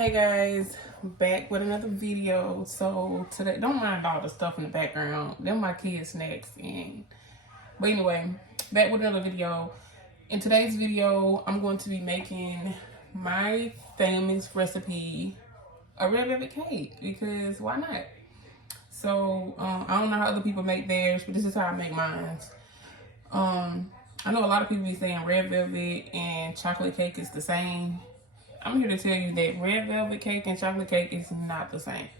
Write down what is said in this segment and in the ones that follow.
Hey guys, back with another video. So today, don't mind all the stuff in the background. They're my kids' snacks. But anyway, back with another video. In today's video, I'm going to be making my famous recipe, a red velvet cake, because why not? So I don't know how other people make theirs, but this is how I make mine. I know a lot of people be saying red velvet and chocolate cake is the same. I'm here to tell you that red velvet cake and chocolate cake is not the same.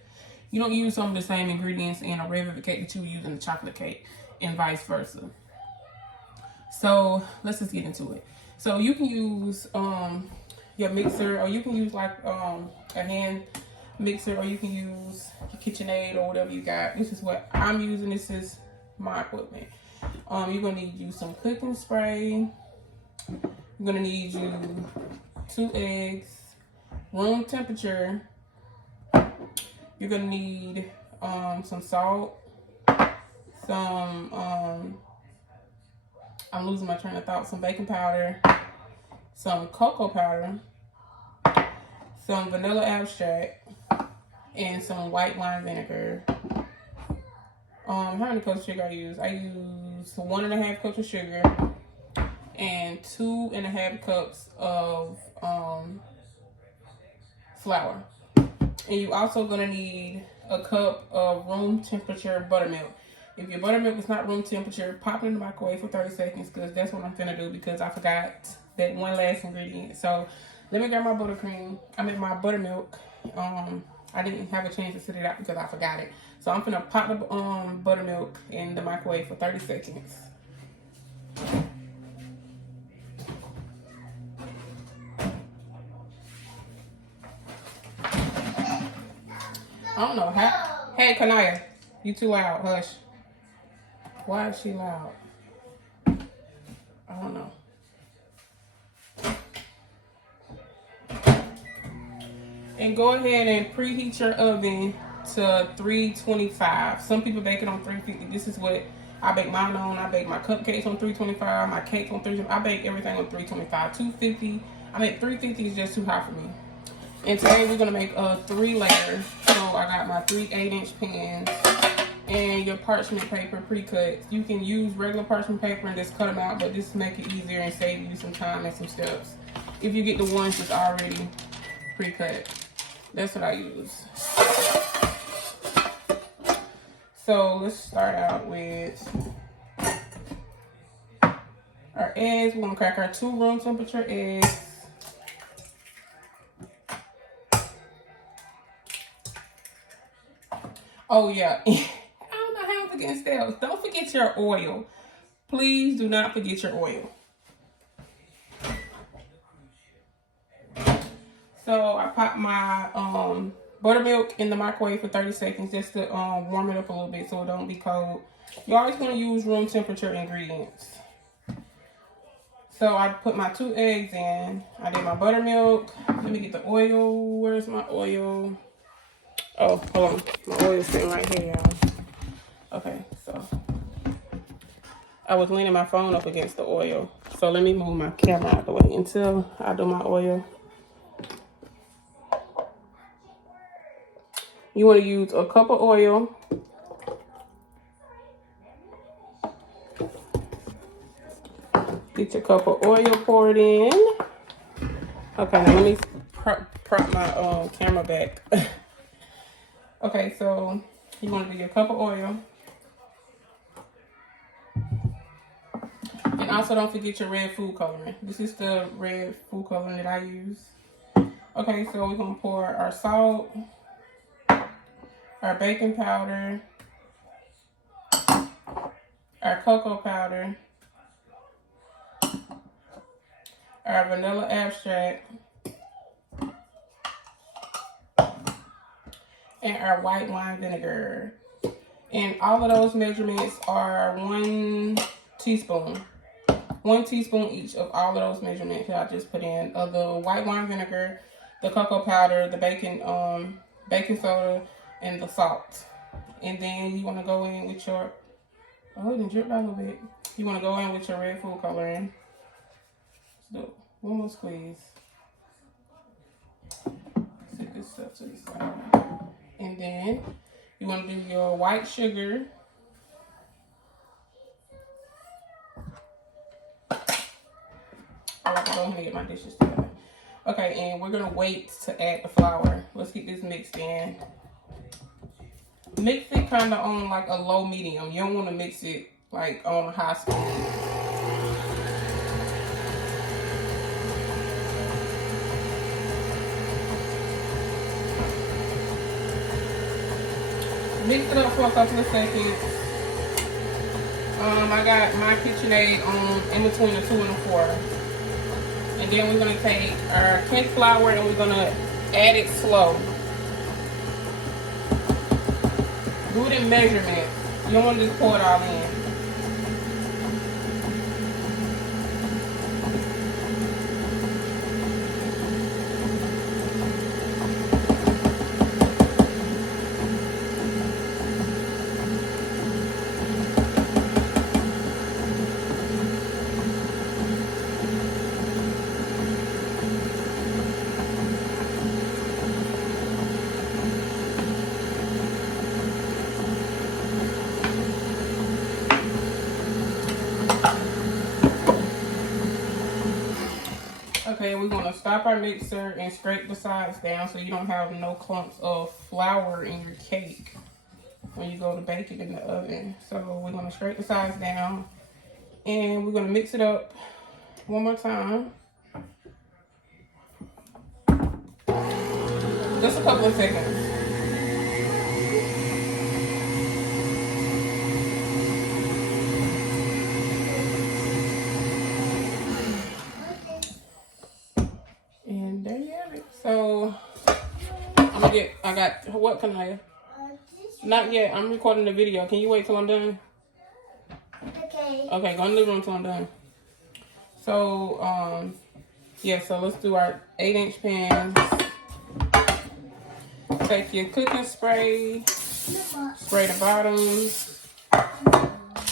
You don't use some of the same ingredients in a red velvet cake that you use in a chocolate cake, and vice versa. So let's just get into it. So you can use your mixer, or you can use like a hand mixer, or you can use your KitchenAid or whatever you got. This is what I'm using. This is my equipment. You're gonna need you some cooking spray. You're gonna need you 2 eggs, room temperature. You're gonna need some salt, some I'm losing my train of thought, some baking powder, some cocoa powder, some vanilla extract, and some white wine vinegar. How many cups of sugar I use? I use 1.5 cups of sugar and 2.5 cups of flour. And you also gonna need a cup of room temperature buttermilk. If your buttermilk is not room temperature, pop it in the microwave for 30 seconds, because that's what I'm gonna do, because I forgot that one last ingredient. So let me grab my my buttermilk. I didn't have a chance to sit it out because I forgot it. So I'm gonna pop the buttermilk in the microwave for 30 seconds. I don't know how. Hey, Kanaya, you too loud. Hush. Why is she loud? I don't know. And go ahead and preheat your oven to 325. Some people bake it on 350. This is what I bake mine on. I bake my cupcakes on 325. My cake on 325. I bake everything on 325. 250. I make 350 is just too hot for me. And today we're gonna make a 3-layer. So I got my 3 8-inch pans and your parchment paper pre-cut. You can use regular parchment paper and just cut them out, but this make it easier and save you some time and some steps if you get the ones that's already pre-cut. That's what I use. So let's start out with our eggs. We're gonna crack our 2 room temperature eggs. Oh yeah, I don't know how I'm forgetting sales. Don't forget your oil. Please do not forget your oil. So I pop my buttermilk in the microwave for 30 seconds just to warm it up a little bit so it don't be cold. You always want to use room temperature ingredients. So I put my 2 eggs in. I did my buttermilk. Let me get the oil. Where's my oil? Oh, hold on. My oil's sitting right here, y'all. Okay, so I was leaning my phone up against the oil. So let me move my camera out the way until I do my oil. You want to use a cup of oil. Get your cup of oil poured in. Okay, now let me prop my camera back. Okay, so you want to do your cup of oil. And also don't forget your red food coloring. This is the red food coloring that I use. Okay, so we're going to pour our salt, our baking powder, our cocoa powder, our vanilla extract, and our white wine vinegar. And all of those measurements are 1 teaspoon. 1 teaspoon each of all of those measurements that I just put in. Of the white wine vinegar, the cocoa powder, the baking soda, and the salt. And then you want to go in with your, oh, it didn't drip a little bit. You want to go in with your red food coloring. Let's do one more squeeze. Sit stuff to the side. And then you want to do your white sugar. I like to go ahead and get my dishes together. Okay, and we're gonna wait to add the flour. Let's get this mixed in. Mix it kind of on like a low medium. You don't want to mix it like on a high speed. Mix it up for a couple of seconds. I got my KitchenAid on in between the 2 and the 4. And then we're going to take our cake flour and we're going to add it slow. Do it in measurements. You don't want to just pour it all in. Okay, we're going to stop our mixer and scrape the sides down so you don't have no clumps of flour in your cake when you go to bake it in the oven. So we're going to scrape the sides down and we're going to mix it up one more time. Just a couple of seconds. And there you have it. So I got, what can I? Not yet. I'm recording the video. Can you wait till I'm done? Okay. Okay, go in the living room till I'm done. So, yeah, so let's do our 8-inch pans. Take your cooking spray, spray the bottoms.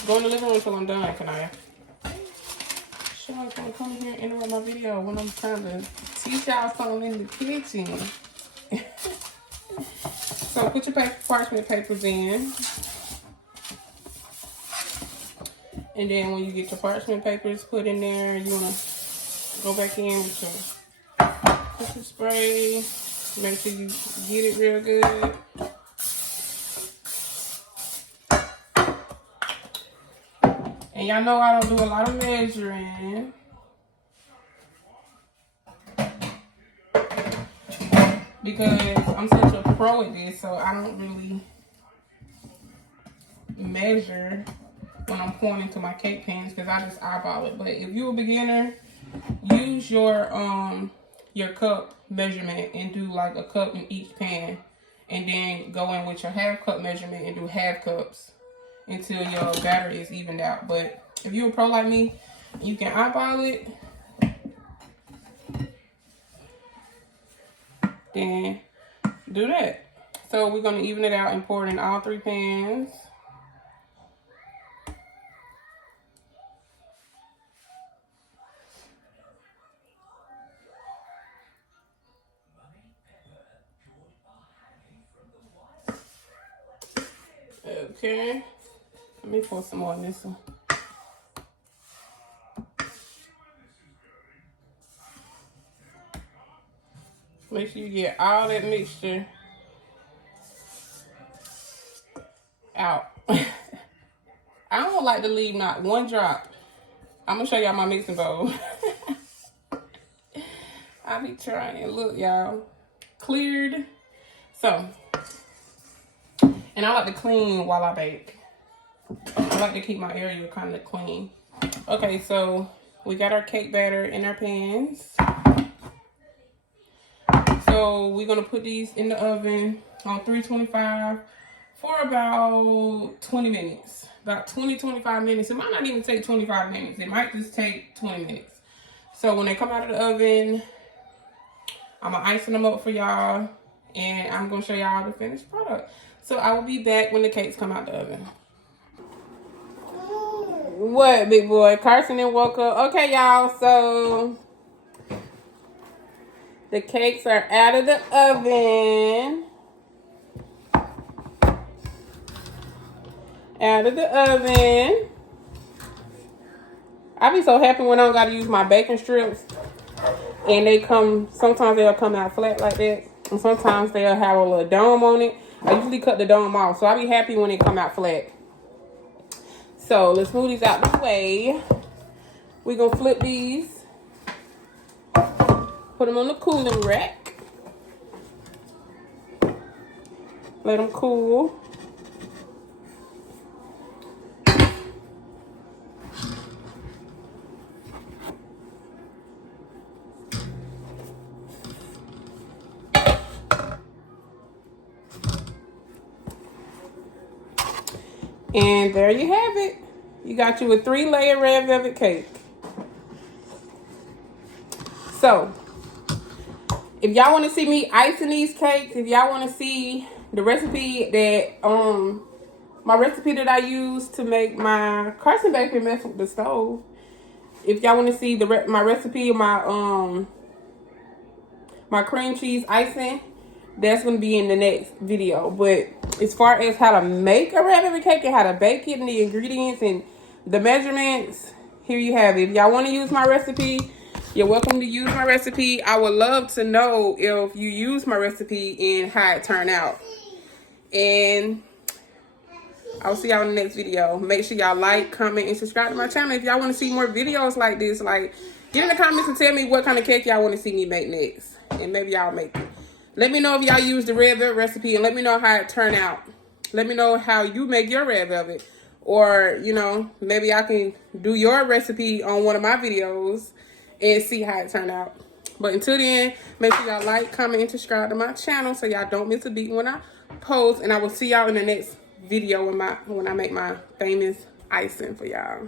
Go in the living room till I'm done, Kanaya. Shaw's gonna come here and interrupt my video when I'm trying to teach y'all something in the kitchen. So put your parchment papers in. And then when you get your parchment papers put in there, you wanna go back in with your cooking spray. Make sure you get it real good. And y'all know I don't do a lot of measuring. Because I'm such a pro at this, so I don't really measure when I'm pouring into my cake pans because I just eyeball it. But if you're a beginner, use your cup measurement and do like a cup in each pan. And then go in with your half cup measurement and do half cups until your batter is evened out. But if you're a pro like me, you can eyeball it. Then do that. So we're going to even it out and pour it in all 3 pans. Okay. Let me pour some more in this one. Make sure you get all that mixture out. I don't like to leave not one drop. I'm gonna show y'all my mixing bowl. I be trying. Look, y'all. Cleared. So, and I like to clean while I bake. I like to keep my area kind of clean. Okay, so we got our cake batter in our pans. So we're gonna put these in the oven on 325 for about 20 minutes. About 20-25 minutes. It might not even take 25 minutes. It might just take 20 minutes. So when they come out of the oven, I'm gonna icing them up for y'all. And I'm gonna show y'all the finished product. So I will be back when the cakes come out the oven. What, big boy? Carson then woke up. Okay, y'all. So The cakes are out of the oven. Out of the oven. I be so happy when I don't gotta use my bacon strips. And they come, sometimes they'll come out flat like that. And sometimes they'll have a little dome on it. I usually cut the dome off. So I be happy when they come out flat. So let's move these out the way. We're gonna flip these. Put them on the cooling rack. Let them cool. And there you have it. You got you a 3-layer red velvet cake. So, if y'all want to see me icing these cakes, if y'all want to see the recipe that, my recipe that I use to make my Carson Bakery mess with the stove, if y'all want to see my recipe of my cream cheese icing, that's going to be in the next video. But as far as how to make a red velvet cake and how to bake it and the ingredients and the measurements, here you have it. If y'all want to use my recipe, you're welcome to use my recipe. I would love to know if you use my recipe and how it turned out. And I'll see y'all in the next video. Make sure y'all like, comment, and subscribe to my channel. If y'all want to see more videos like this, like, get in the comments and tell me what kind of cake y'all want to see me make next. And maybe y'all make it. Let me know if y'all use the red velvet recipe and let me know how it turned out. Let me know how you make your red velvet. Or, you know, maybe I can do your recipe on one of my videos and see how it turned out. But until then, make sure y'all like, comment, and subscribe to my channel so y'all don't miss a beat when I post. And I will see y'all in the next video when I make my famous icing for y'all.